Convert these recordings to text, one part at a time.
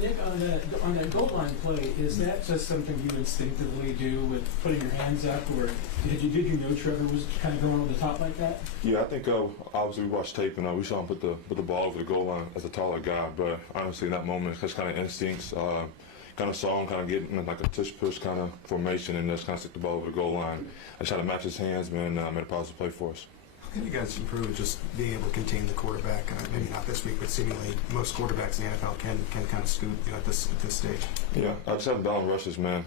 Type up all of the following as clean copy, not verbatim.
Nick, on that goal line play, is that just something you instinctively do with putting your hands up, or did you know Trevor was kind of going over the top like that? Yeah, I think obviously we watched tape and we saw him put the ball over the goal line as a taller guy, but honestly in that moment it's just kind of instincts. Kind of saw him kind of getting like a tush push kind of formation and just kind of stick the ball over the goal line. I tried to match his hands, man, made a positive play for us. How can you guys improve just being able to contain the quarterback? Maybe not this week, but seemingly most quarterbacks in the NFL can kind of scoot at this stage. Yeah, I just have balanced rushes, man.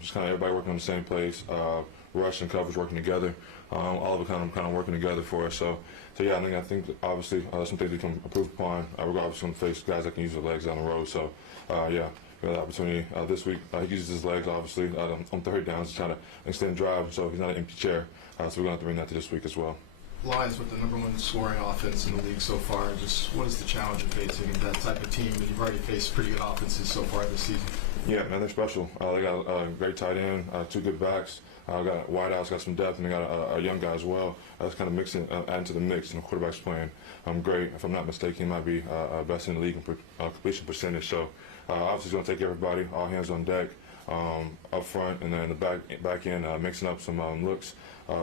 Just kind of everybody working on the same place. Rush and coverage working together. All of it kind of working together for us. So yeah, I think obviously some things we can improve upon. Regardless, going to face guys that can use their legs down the road. So yeah. We had the opportunity this week. He uses his legs, obviously, on third downs, trying to extend drive, so he's not an empty chair. So we're going to have to bring that to this week as well. Lions with the #1 scoring offense in the league so far. Just what is the challenge of facing that type of team? You've already faced pretty good offenses so far this season. Yeah, man, they're special. They got a great tight end, 2 good backs. Got wideouts, got some depth, and they got a young guy as well. That's kind of mixing, adding to the mix. And the quarterback's playing great. If I'm not mistaken, he might be best in the league in completion percentage. So obviously, he's going to take everybody, all hands on deck, up front, and then the back end, mixing up some looks,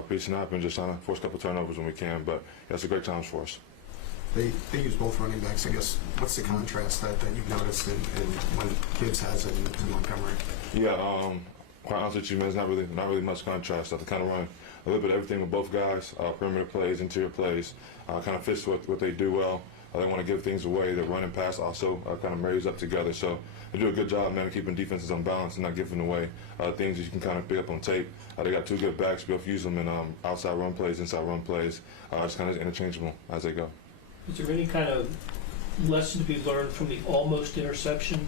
pretty snap, and just trying to force a couple turnovers when we can. But yeah, it's a great time for us. They use both running backs. I guess what's the contrast that you've noticed in when Gibbs has it in Montgomery? Yeah, quite honest with you, man, there's not really much contrast. They kind of run a little bit of everything with both guys. Perimeter plays, interior plays, kind of fits what they do well. They want to give things away. Their run and pass also kind of marries up together. So they do a good job, man, of keeping defenses on balance and not giving away things that you can kind of pick up on tape. They got 2 good backs. We both use them in outside run plays, inside run plays. Just kind of interchangeable as they go. Is there any kind of lesson to be learned from the almost interception?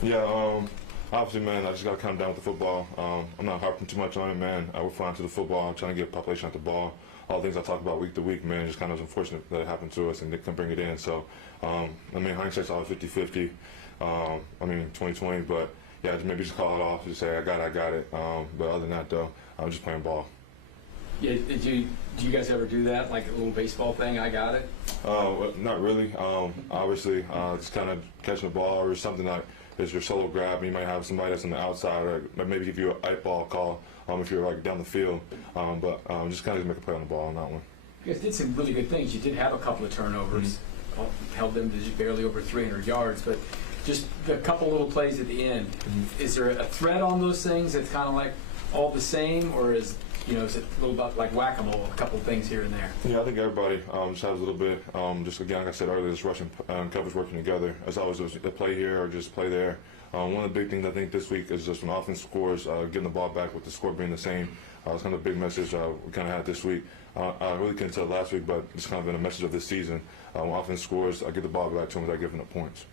Yeah, obviously, man, I just got to calm down with the football. I'm not harping too much on it, man. We're flying to the football. I'm trying to get population at the ball. All the things I talk about week to week, man, just kind of unfortunate that it happened to us and they couldn't bring it in. So, I mean, hindsight's always 50-50. 2020, but yeah, maybe just call it off. Just say, I got it. But other than that, though, I'm just playing ball. Yeah, do you guys ever do that, like a little baseball thing? I got it. Well, not really. Obviously, just kind of catching the ball or something like it's your solo grab. And you might have somebody that's on the outside, or maybe give you an 8-ball call if you're like down the field. But just kind of make a play on the ball on that one. You guys did some really good things. You did have a couple of turnovers, held them to just barely over 300 yards, but just a couple little plays at the end. Is there a thread on those things that's kind of like all the same, or is it a little bit like whack-a-mole, a couple of things here and there? Yeah, I think everybody just has a little bit. Just again, like I said earlier, just rushing coverage working together. As always, a play here or just play there. One of the big things I think this week is just when offense scores, getting the ball back with the score being the same. It's kind of a big message we kind of had this week. I really couldn't tell last week, but it's kind of been a message of this season. When offense scores, I get the ball back to them without giving up points.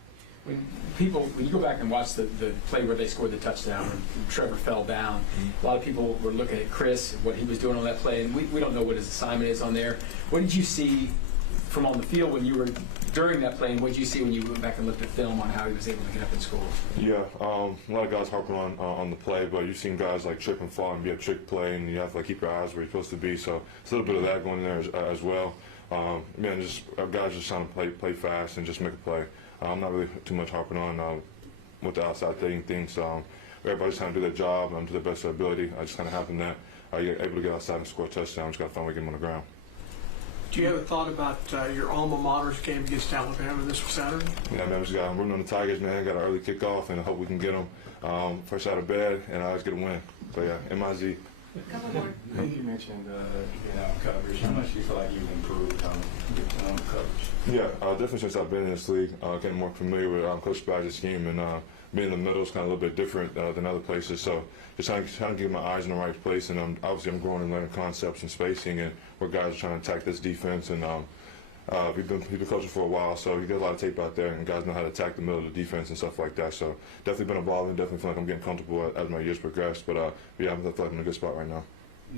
When you go back and watch the play where they scored the touchdown and Trevor fell down, a lot of people were looking at Chris, what he was doing on that play, and we don't know what his assignment is on there. What did you see from on the field when you were during that play, and what did you see when you went back and looked at film on how he was able to get up and score? Yeah, a lot of guys harping on the play, but you've seen guys like trip and fall and be a trick play, and you have to keep your eyes where you're supposed to be. So it's a little bit of that going in there as well. Man, just guys just trying to play fast and just make a play. I'm not really too much harping on with the outside things. Everybody's trying to do their job to their best of their ability. I just kind of happen that you're able to get outside and score a touchdown. Just got to find a way to get them on the ground. Do you have a thought about your alma mater's game against Alabama this Saturday? Yeah, man, I'm rooting on the Tigers, man. Got an early kickoff, and I hope we can get them fresh out of bed and just get a win. So yeah, MIZ. Couple more. You mentioned being out coverage. How much do you feel like you've improved on coverage? Yeah, definitely since I've been in this league, getting more familiar with Coach Badger's scheme, and being in the middle is kind of a little bit different than other places. So just trying to get my eyes in the right place, and obviously I'm growing and learning concepts and spacing and where guys are trying to attack this defense. And we've been coaching for a while, so you get a lot of tape out there, and guys know how to attack the middle of the defense and stuff like that. So definitely been evolving. Definitely feel like I'm getting comfortable as my years progress. But yeah, I feel like I'm in a good spot right now.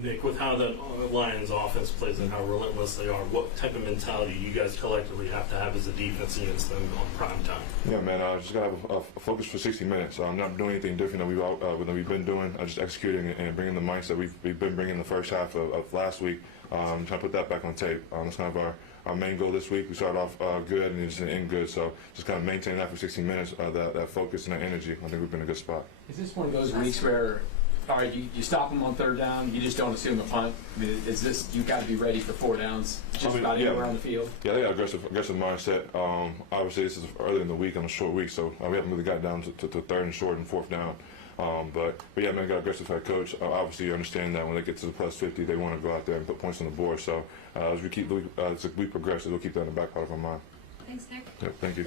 Nick, with how the Lions offense plays and how relentless they are, what type of mentality you guys collectively have to have as a defense against them on prime time? Yeah, man, I just got to have a focus for 60 minutes. I'm not doing anything different than we've been doing. I'm just executing and bringing the mindset we've been bringing the first half of last week. Trying to put that back on tape. That's kind of our main goal this week. We started off good and just end good, so just kind of maintain that for 60 minutes, that focus and that energy. I think we've been in a good spot. Is this one of those weeks where, all right, you stop them on third down, you just don't assume a punt? I mean, is this, you got to be ready for 4 downs just about anywhere on the field? Yeah, they got aggressive mindset. Obviously, this is early in the week on a short week, so we haven't really got down to third and short and fourth down. But yeah, man, got aggressive head coach. Obviously, you understand that when they get to the plus 50, they want to go out there and put points on the board. So as we progress, we'll keep that in the back part of our mind. Thanks, Nick. Yeah, thank you.